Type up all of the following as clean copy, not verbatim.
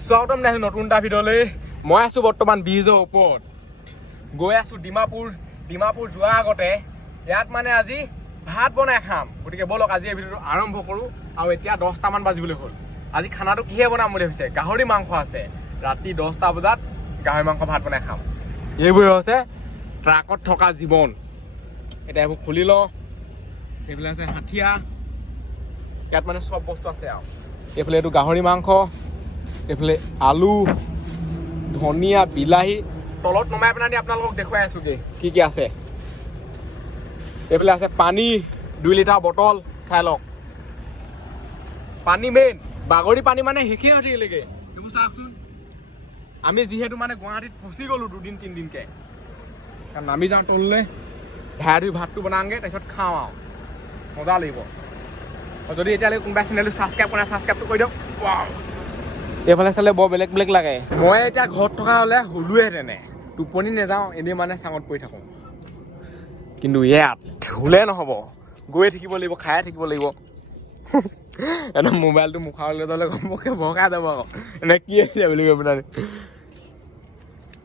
স্বাগতম জনাইছো নতুন এটা ভিডিঅ'লৈ। মই আছো বৰ্তমান ব্ৰিজৰ ওপৰত, গৈ আছো ডিমাপুৰ যোৱাৰ আগতে ইয়াত মানে আজি ভাত বনাই খাম। গতিকে বলক আজি এই ভিডিঅ'টো আৰম্ভ কৰোঁ। আৰু এতিয়া 10টামান বাজিবলৈ হ'ল। আজি খানাটো কিহে বনাম বুলি ভাবিছে? গাহৰি মাংস আছে। ৰাতি 10টা বজাত গাহৰি মাংস ভাত বনাই খাম। এইবোৰে হৈছে ট্ৰাকত থকা জীৱন। এতিয়া এইবোৰ খুলি লওঁ। এইফালে আছে হাঠিয়া, ইয়াত মানে চব বস্তু আছে আৰু। এইফালে এইটো গাহৰি মাংস, এইফালে আলু, ধনিয়া, বিলাহী। তলত নমাই পেলাই আপোনালোকক দেখুৱাই আছোগে কি কি আছে। এইফালে আছে পানী 2 লিটাৰ বটল, চাই লওক। পানী মেইন, বাগৰি পানী মানে শেষেই হৈ থাকিলেগে। এইবোৰ চাওকচোন। আমি যিহেতু মানে গুৱাহাটীত ফচি গ'লো 2-3 দিনকে, কাৰণ নামি যাওঁ তললৈ, ধাই ধুই ভাতটো বনাওঁগে, তাৰপিছত খাওঁ আৰু মজা লাগিব। যদি এতিয়ালৈকে কোনোবাই চেনেলটো ছাবস্ক্ৰাইব কৰা নাই, ছাবস্ক্ৰাইবটো কৰি দিয়ক। এইফালে চালে বৰ বেলেগ লাগে। মই এতিয়া ঘৰত থকা হ'লে শুলোহেঁতেনে, টোপনি নাযাওঁ, এনেই মানে চাঙত পৰি থাকোঁ। কিন্তু ইয়াত শুলে নহ'ব, গৈয়ে থাকিব লাগিব, খায়ে থাকিব লাগিব। একদম মোবাইলটো মুখৰ লৈ ল'লে ঘপককৈ ভৰকাই যাব আকৌ, এনে কি আহিছে বুলি কৈ পেলাই।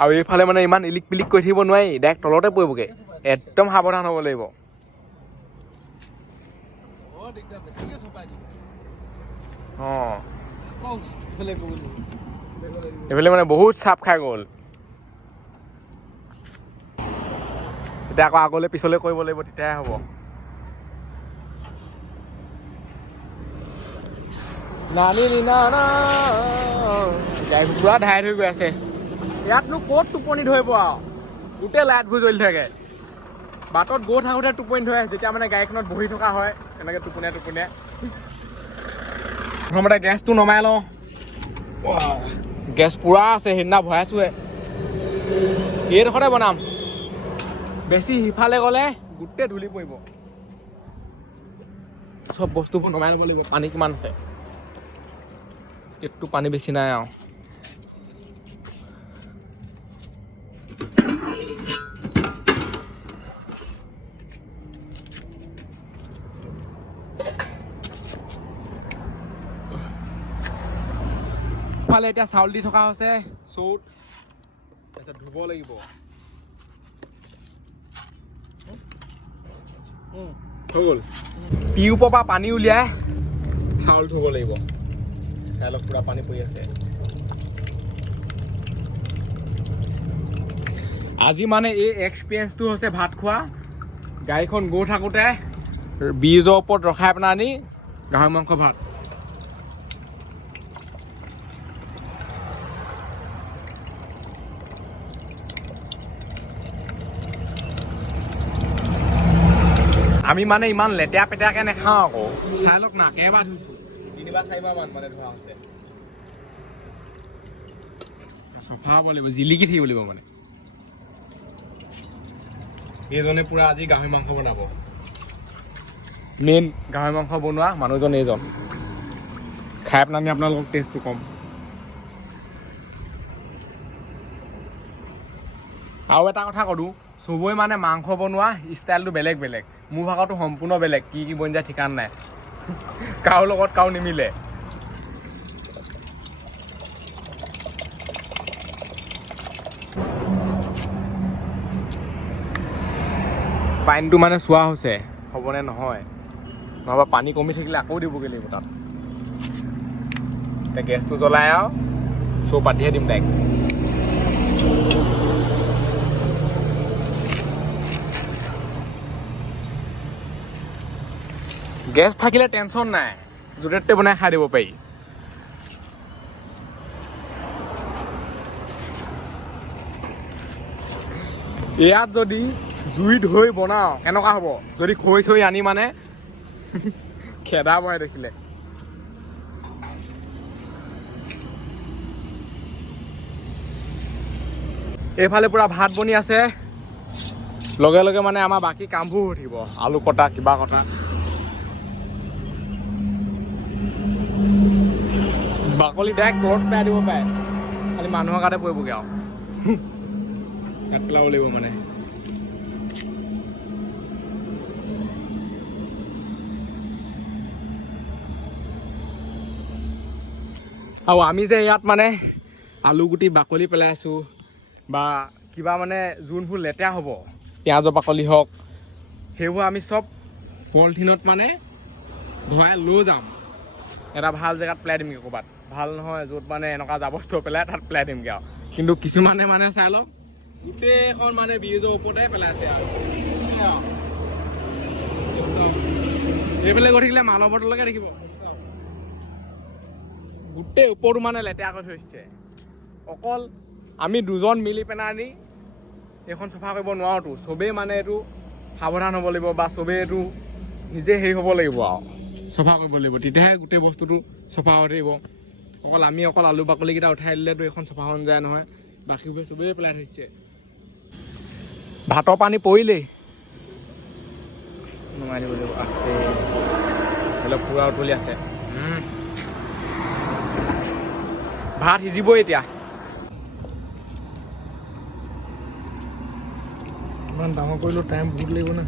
আৰু এইফালে মানে ইমান ইলিক পিলিক কৰি থাকিব নোৱাৰি, ডাইৰেক্ট তলতে পৰিবগৈ। একদম সাৱধান হ'ব লাগিব। অঁ, এইফালে মানে বহুত চাপ খাই গ'ল। এতিয়া আকৌ আগলৈ পিছলৈ কৰিব লাগিব, তেতিয়াহে হ'ব। গাড়ী পুৰা ধাই ধৰি গৈ আছে। ইয়াতনো ক'ত টোপনি ধৰিব আৰু, গোটেই লাইটবোৰ জ্বলি থাকে। বাটত গৈ থাকোঁতে টোপনি ধৰে, যেতিয়া মানে গাড়ীখনত বহি থকা হয় এনেকৈ টোপনিয়াই। প্ৰথমতে গেছটো নমাই লওঁ। গেছ পুৰা আছে, সেইদিনা ভৰাইছোহে। এইডোখৰতে বনাম, বেছি সিফালে গ'লে গোটেই ধূলি পৰিব। চব বস্তুবোৰ নমাই ল'ব লাগিব। পানী কিমান আছে? এইটো পানী বেছি নাই আৰু। ফালে এতিয়া চাউল দি থকা হৈছে চৌত, তাৰপিছত ধুব লাগিব। হৈ গ'ল। টিউবৰ পৰা পানী উলিয়াই চাউল ধুব লাগিব। চাউলত পুৰা পানী পৰি আছে। আজি মানে এই এক্সপিৰিয়েঞ্চটো হৈছে ভাত খোৱা। গাড়ীখন গৈ থাকোঁতে ব্ৰিজৰ ওপৰত ৰখাই পেলাই আনি গাহৰি মাংস ভাত। আমি মানে ইমান লেতেৰা পেতেৰাকে নাখাওঁ আকৌ। চাই লওক না, কেইবাৰ ধুইছোঁ, 3-4 মান মানে ধোৱা হৈছে। চফা হ'ব লাগিব, জিলিকি থাকিব লাগিব মানে। এইজনে পুৰা আজি গাহৰি মাংস বনাব। মেইন গাহৰি মাংস বনোৱা মানুহজন এইজন। খাই পেলাই আপোনালোকক টেষ্টটো কম। আৰু এটা কথা কওঁ, চবৰে মানে মাংস বনোৱা ষ্টাইলটো বেলেগ। মোৰ ভাগৰটো সম্পূৰ্ণ বেলেগ, কি বনি যায় ঠিকান নাই। কাৰো লগত কাৰো নিমিলে। পানীটো মানে চোৱা হৈছে হ'বনে নহয়, নহ'বা পানী কমি থাকিলে আকৌ দিবগৈ লাগিব তাত। এতিয়া গেছটো জ্বলাই আৰু চৌ পাতিহে দিম ডাইৰেক্ট। গেছ থাকিলে টেনশ্যন নাই, য'তে ত'তে বনাই খাই দিব পাৰি। ইয়াত যদি জুই ধৰি বনাওঁ কেনেকুৱা হ'ব? যদি খৰি চৰি আনি মানে খেদা বনাই দেখিলে। এইফালে পুৰা ভাত বনি আছে, লগে মানে আমাৰ বাকী কামবোৰ হৈ থাকিব, আলু কটা, কিবা কটা। বাকলি ডাইৰেক্ট তলত পেলাই দিব পাৰে, খালি মানুহৰ গাতে পৰিবগৈ আৰু। কাট পেলাব লাগিব মানে। আৰু আমি যে ইয়াত মানে আলু গুটি বাকলি পেলাই আছোঁ বা কিবা মানে যোনবোৰ লেতেৰা হ'ব পিঁয়াজৰ বাকলি হওক সেইবোৰ আমি চব পলিথিনত মানে ভৰাই লৈ যাম এটা ভাল জেগাত পেলাই দিমগৈ ক'ৰবাত ভাল নহয় য'ত মানে এনেকুৱা জাবৰ জোঁথৰ পেলাই তাত পেলাই দিমগৈ আৰু কিন্তু কিছুমানে মানে চাই লওক গোটেইখন মানে ব্ৰিজৰ ওপৰতে পেলাইছে আৰু এইফালে গৈ থাকিলে মানৱ বটলকে দেখিব গোটেই ওপৰটো মানে লেতেৰা কৰি থৈছে অকল আমি দুজন মিলি পেলাই আনি এইখন চাফা কৰিব নোৱাৰোঁতো চবেই মানে এইটো সাৱধান হ'ব লাগিব বা চবেই এইটো নিজে হেৰি হ'ব লাগিব আৰু চাফা কৰিব লাগিব তেতিয়াহে গোটেই বস্তুটো চাফা হৈ থাকিব অকল আলু বাকলিকেইটা উঠাই দিলেতো এইখন চাফা হৈ নাযায় নহয় বাকীবোৰে চবেই পেলাই থৈছে ভাতৰ পানী পৰিলেই নমাই দিব লাগিব আস্তে অলপ পুৰা উতলি আছে ভাত সিজিবই এতিয়া ইমান ডাঙৰ কৰিলেও টাইম বহুত লাগিব না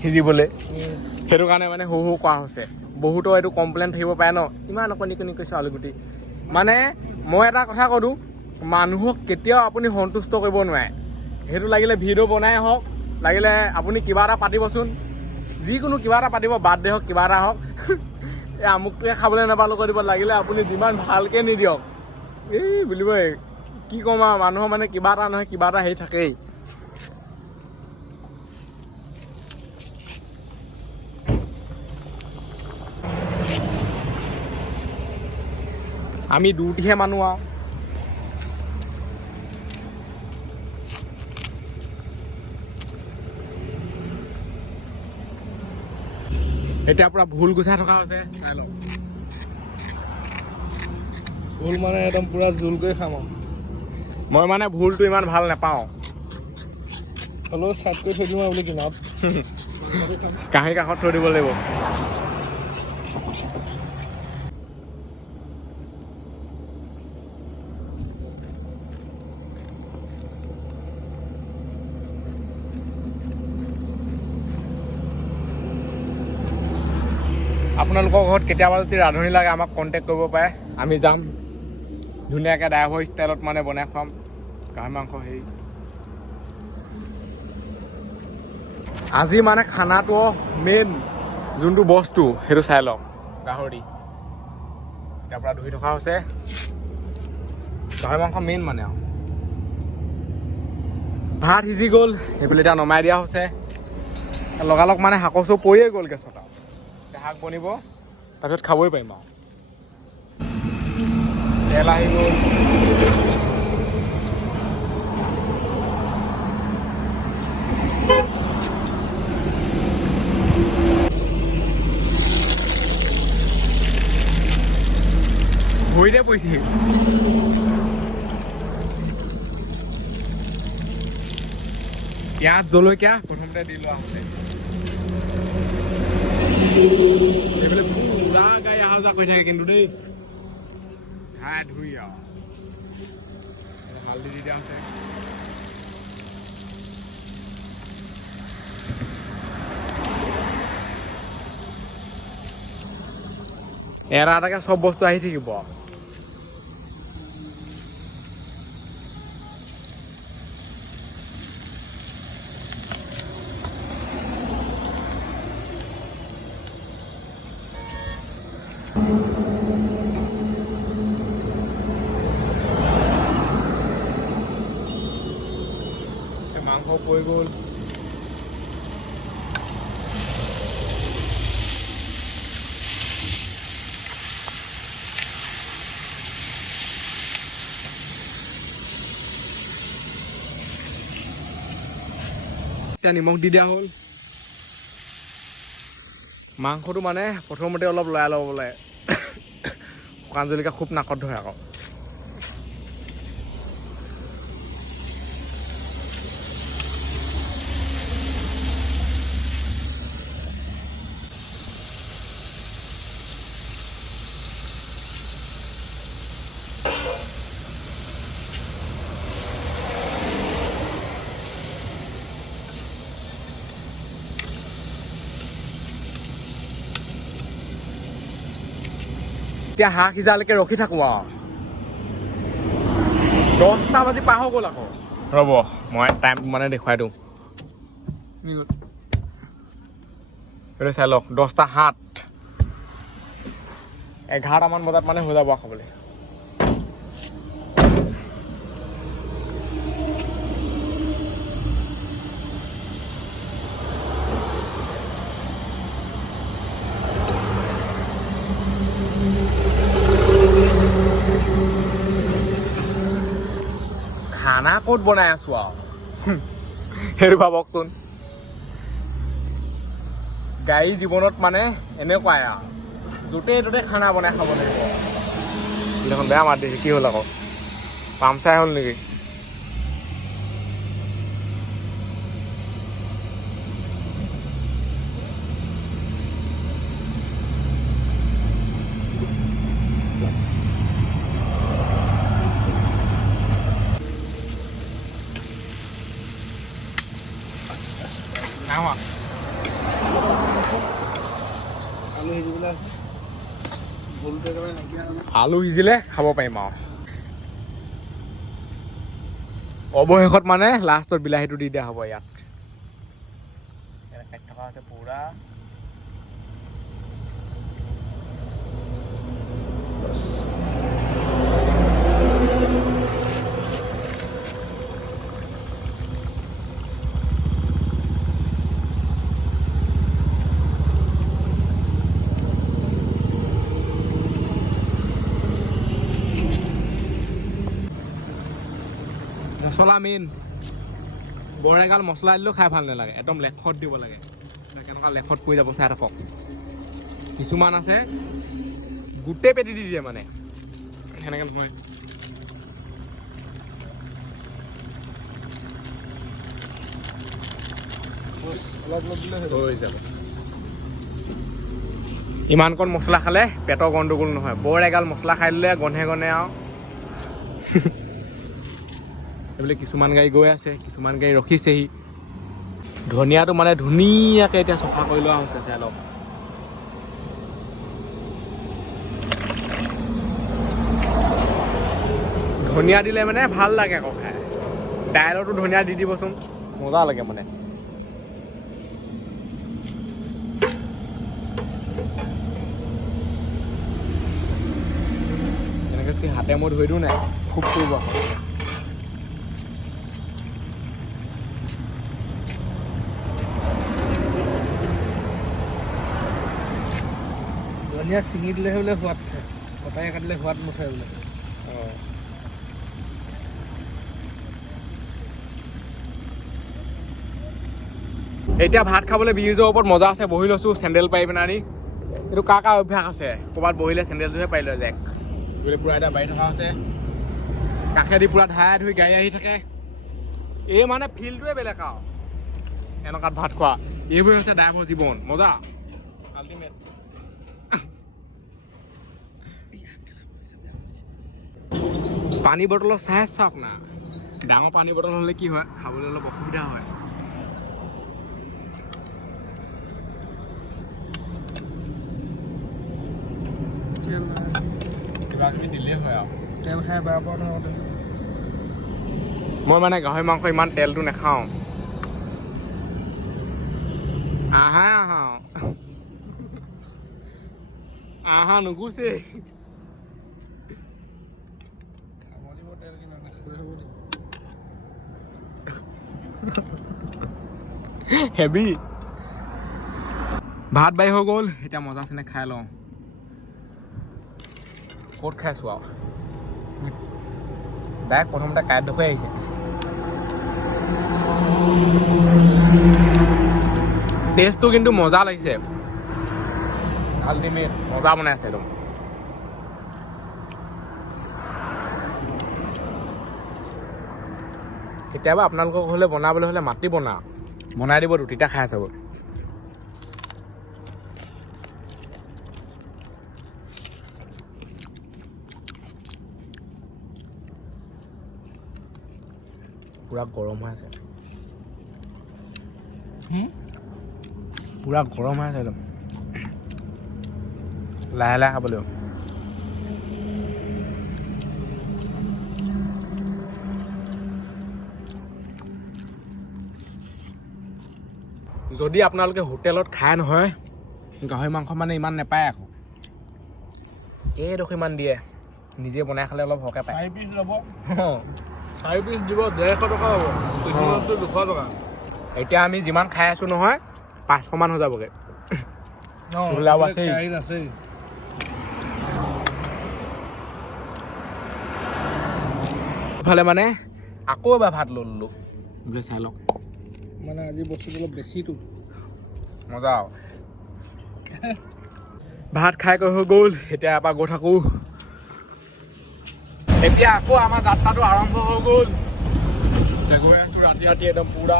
সিজিবলৈ সেইটো কাৰণে মানে সৰু কৰা হৈছে বহুতো এইটো কমপ্লেইন থাকিব পাৰে ন ইমান অকণি কৈছোঁ আলুগুটি মানে মই এটা কথা ক'লোঁ মানুহক কেতিয়াও আপুনি সন্তুষ্ট কৰিব নোৱাৰে সেইটো লাগিলে ভিডিঅ' বনাই হওক লাগিলে আপুনি কিবা এটা পাতিবচোন যিকোনো কিবা এটা পাতিব বাৰ্থডে হওক কিবা এটা হওক এই আমুকটোৱে খাবলৈ নাপালোঁ কৈ দিব লাগিলে আপুনি যিমান ভালকৈ নিদিয়ক এই বুলিবই কি ক'ম আৰু মানুহৰ মানে কিবা এটা নহয় কিবা এটা হেৰি থাকেই আমি দুটিহে মানুহ আৰু এতিয়া পুৰা ভুল গুচাই থকা হৈছে চাই লওক ভুল মানে একদম পুৰা জোল কৰি খাম আৰু মই মানে ভুলটো ইমান ভাল নাপাওঁ হ'লেও চাইড কৰি থৈ দিম আৰু বুলি কিনাত কাঁহী কাষত থৈ দিব লাগিব আপোনালোকৰ ঘৰত কেতিয়াবা যদি ৰান্ধনি লাগে আমাক কণ্টেক্ট কৰিব পাৰে আমি যাম ধুনীয়াকৈ ড্ৰাইভাৰ ষ্টাইলত মানে বনাই খুৱাম গাহৰি মাংস হেৰি আজি মানে খানাটো মেইন যোনটো বস্তু সেইটো চাই লওক গাহৰি তাৰ পৰা ধুই থকা হৈছে গাহৰি মাংস মেইন মানে আৰু ভাত সিজি গ'ল সেইফালে এতিয়া নমাই দিয়া হৈছে লগালগ মানে শাকৰ চৌ পৰিয়ে গ'ল গেছত আৰু শাক বনিব তাৰপিছত খাবই পাৰিম আৰু তেল আহি গ'ল ভৰিতে পৰিছে পিঁয়াজ জলকীয়া প্ৰথমতে দি লোৱা হৈছে এইফালে পুৰা গাড়ী অহা যোৱা কৰি থাকে কিন্তু দেই ধাই ধুই আৰু হালধি দি দিয়া আছে এটা এটাকে চব বস্তু আহি থাকিব মাংস পৰি গ'ল এতিয়া নিমখ দি দিয়া হ'ল মাংসটো মানে প্ৰথমতে অলপ লৰাই ল'ব লাগে শুকান জলকীয়া খুব নাকত ধৰে আকৌ এতিয়া হাঁহ সিজালৈকে ৰখি থাকোঁ আৰু 10টা বাজি পাৰ হৈ গ'ল আকৌ ৰ'ব মই টাইম মানে দেখুৱাই দিওঁ এইটো চাই লওক 10:07 11টামান বজাত মানে হৈ যাব খাবলৈ খানা ক'ত বনাই আছো আৰু সেইটো ভাবকচোন গাড়ী জীৱনত মানে এনেকুৱাই আৰু য'তে ত'তে খানা বনাই খাব লাগিব দেখোন বেয়া মাত দিছে কি হ'ল আকৌ পামচাৰ হ'ল নেকি আলু সিজিলে খাব পাৰিম আৰু অৱশেষত মানে লাষ্টত বিলাহীটো দি দিয়া হ'ব ইয়াত কাটি থকা আছে পুৰা মছলা মেইন বৰ এগাল মছলা দিলেও খাই ভাল নালাগে একদম লেখত দিব লাগে কেনেকুৱা লেখত পৰি যাব চাই থাকক কিছুমান আছে গোটেই পেটি দি দিয়ে মানে সেনেকে নহয় হৈ যাব ইমানকণ মছলা খালে পেটৰ গণ্ডগোল নহয় বৰ এগাল মছলা খাই দিলে গন্ধে গন্ধে আৰু এইবোলে কিছুমান গাড়ী গৈ আছে কিছুমান গাড়ী ৰখিছেহি ধনিয়াটো মানে ধুনীয়াকৈ এতিয়া চফা কৰি লোৱা হৈছে চাই লওক ধনিয়া দিলে মানে ভাল লাগে আকৌ খাই দাইলতো ধনিয়া দি দিবচোন মজা লাগে মানে এনেকৈ হাতে মই ধৰি দিওঁ নাই খুব কৰিব ধনিয়া ছিঙি দিলেহে বোলে সোৱাদ খায় কটাই কাটিলে সোৱাদ নুঠায় বোলে এতিয়া ভাত খাবলৈ ব্ৰিজৰ ওপৰত মজা আছে বহি লৈছোঁ চেণ্ডেল পাৰি পিনে আনি এইটো কাৰ অভ্যাস আছে ক'ৰবাত বহিলে চেণ্ডেলটোহে পাৰি লৈ যায় বুলি পূৰা এতিয়া বাঢ়ি থকা হৈছে কাষেদি পূৰা ধাৰাই ধুই গাড়ী আহি থাকে এই মানে ফিল্ডটোৱে বেলেগ আৰু এনেকুৱাত ভাত খোৱা এইবোৰে হৈছে ড্ৰাইভৰ জীৱন মজা আল্টিমেট পানী বটলৰ চাইজ চাওক না ডাঙৰ পানী বটল হ'লে কি হয় খাবলৈ অলপ অসুবিধা হয় কিবা কিবি দিলেই হয় আৰু তেল খাই বেয়া পোৱা নহয় মই মানে গাহৰি মাংস ইমান তেলটো নাখাওঁ আহা নুগুছে হেভি ভাত বাঢ়ি হৈ গ'ল এতিয়া মজা চেনে খাই লওঁ ক'ত খাইছোঁ আৰু ডাইৰেক্ট প্ৰথমতে কাঁইট দেখুৱাই আহিছে টেষ্টটো কিন্তু মজা লাগিছে আল্টিমেট মজা বনাইছে একদম কেতিয়াবা আপোনালোকক হ'লে বনাবলৈ হ'লে মাতি বনাই দিব তেতিয়া খাই চাব পুৰা গৰম হৈ আছে পুৰা গৰম হৈ আছে একদম লাহে লাহে খাব লাগিব যদি আপোনালোকে হোটেলত খাই নহয় গাহৰি মাংস মানে ইমান নাপায় আকৌ এইডোখৰ ইমান দিয়ে নিজে বনাই খালে অলপ সৰহকৈ পায় 4 পিচ ল'ব 4 পিচ দিব 150 টকা হ'ব 200 টকা এতিয়া আমি যিমান খাই আছোঁ নহয় 500 মান হৈ যাবগৈ ওলাব আছেই ইফালে মানে আকৌ এবাৰ ভাত ল'লোঁ বোলে চাই লওক মানে আজি বস্তুটো অলপ বেছিটো মজা আৰু ভাত খাই হৈ গ'ল এতিয়া এবাৰ গৈ থাকোঁ এতিয়া আকৌ আমাৰ যাত্ৰাটো আৰম্ভ হৈ গ'ল এতিয়া গৈ আছোঁ ৰাতি ৰাতি একদম পুৰা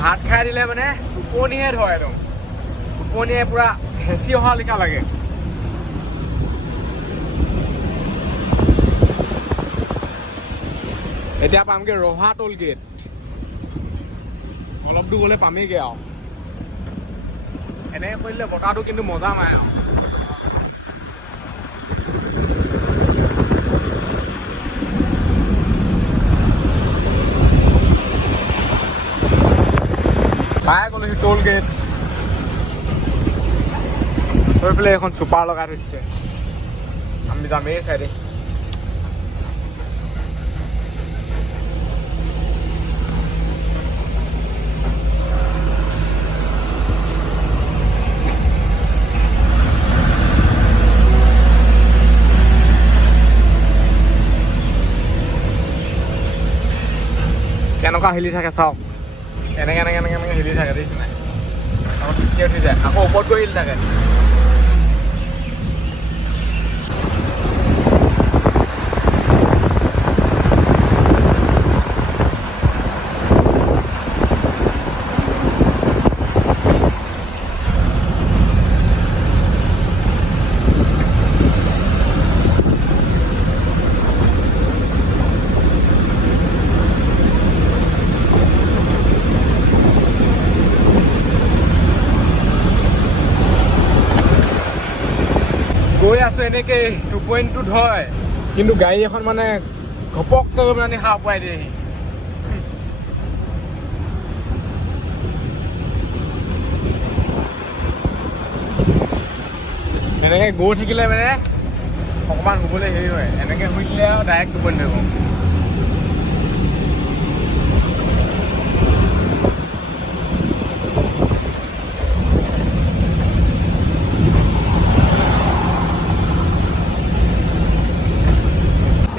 ভাত খাই দিলে মানে টোপনিহে ধৰে একদম টোপনিয়ে পুৰা হেঁচি অহা লিখা লাগে এতিয়া পামগৈ ৰহা টোল গেট অলপ দূৰ গ'লে পামেইগৈ আৰু এনেকৈ কৰিলে বতাহটো কিন্তু মজা নাই আৰু পাই গ'লো সি টোল গেট হৈ পেলাই এখন চুপাৰ লগাই থৈছে আমি যামেই চাইডে কেনেকুৱা হিলি থাকে চাওক এনেকৈ হিলি থাকে দেখিছে নাই আকৌ ঠিকে উঠি যায় আকৌ ওপৰত গৈ হিলি থাকে গৈ আছোঁ এনেকৈ টোপনিটো ধৰে কিন্তু গাড়ী এখন মানে ঘপককৈ গৈ পেলাই সাৰ পোৱাই দিয়েহি এনেকৈ গৈ থাকিলে মানে অকণমান শুবলৈ হেৰি হয় এনেকৈ শুই দিলে আৰু ডাইৰেক্ট টোপনি ধৰিব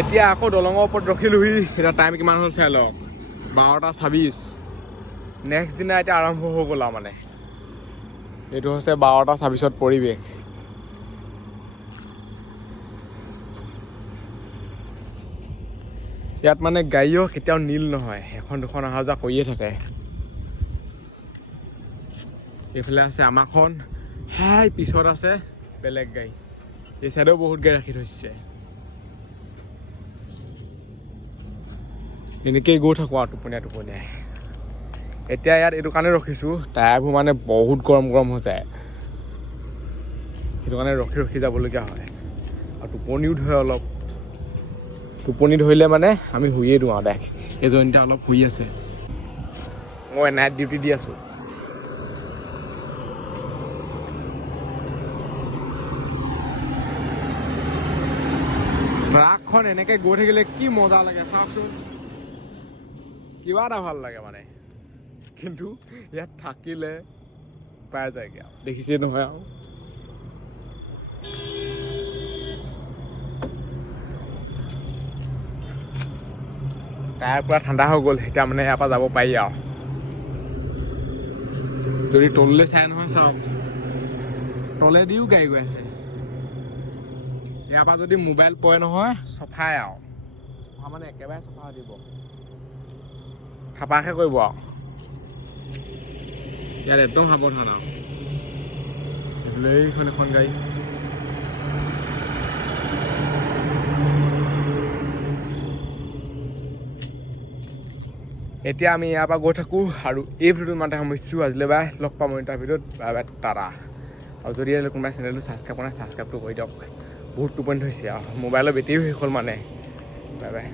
এতিয়া আকৌ দলঙৰ ওপৰত ৰখিলোহি এতিয়া টাইম কিমান হ'ল চাই লওক 12:26 নেক্সট দিনা এতিয়া আৰম্ভ হৈ গ'ল আৰু মানে এইটো হৈছে 12:26 পৰিৱেশ ইয়াত মানে গাড়ীও কেতিয়াও নীল নহয় এখন দুখন অহা যোৱা কৰিয়ে থাকে এইফালে আছে আমাৰখন হাই পিছত আছে বেলেগ গাড়ী এই চাইডেও বহুত গাড়ী ৰাখি থৈছে এনেকেই গৈ থাকোঁ আৰু টোপনিয়াই এতিয়া ইয়াত এইটো কাৰণে ৰখিছোঁ টায়াৰবোৰ মানে বহুত গৰম হৈ যায় সেইটো কাৰণে ৰখি যাবলগীয়া হয় আৰু টোপনিও ধৰে অলপ টোপনি ধৰিলে মানে আমি শুইয়ে দিওঁ আৰু এজনীটা অলপ শুই আছে মই নাইট ডিউটি দি আছোঁ ট্ৰাকখন এনেকৈ গৈ থাকিলে কি মজা লাগে চাওকচোন কিবা এটা ভাল লাগে মানে কিন্তু ইয়াত থাকিলে পাই যায়গৈ আৰু দেখিছে নহয় আৰু টায়াৰ পুৰা ঠাণ্ডা হৈ গ'ল এতিয়া মানে ইয়াৰ পৰা যাব পাৰি আৰু যদি তললৈ চাই নহয় চাওক তলেদিও গাড়ী গৈ আছে ইয়াৰ পৰা যদি মোবাইল পৰে নহয় চফাই আৰু চফা মানে একেবাৰে চফা হৈ দিব খাপাকে কৰিব আৰু ইয়াত একদম সাৱধান আৰু এইখন এখন গাড়ী এতিয়া আমি ইয়াৰ পৰা গৈ থাকোঁ আৰু এই ভিডিঅ'টো ইমানতে সামৰিছোঁ আজিলৈ বাই লগ পাম এটা ভিডিঅ'ত বাই বাই টাটা আৰু যদি কোনোবাই চেনেলটো ছাবস্ক্ৰাইব কৰা নাই ছাবস্ক্ৰাইবটো কৰি দিয়ক বহুত টোপনি ধৰিছে আৰু মোবাইলৰ বেটেৰীও শেষ হ'ল মানে বাই বাই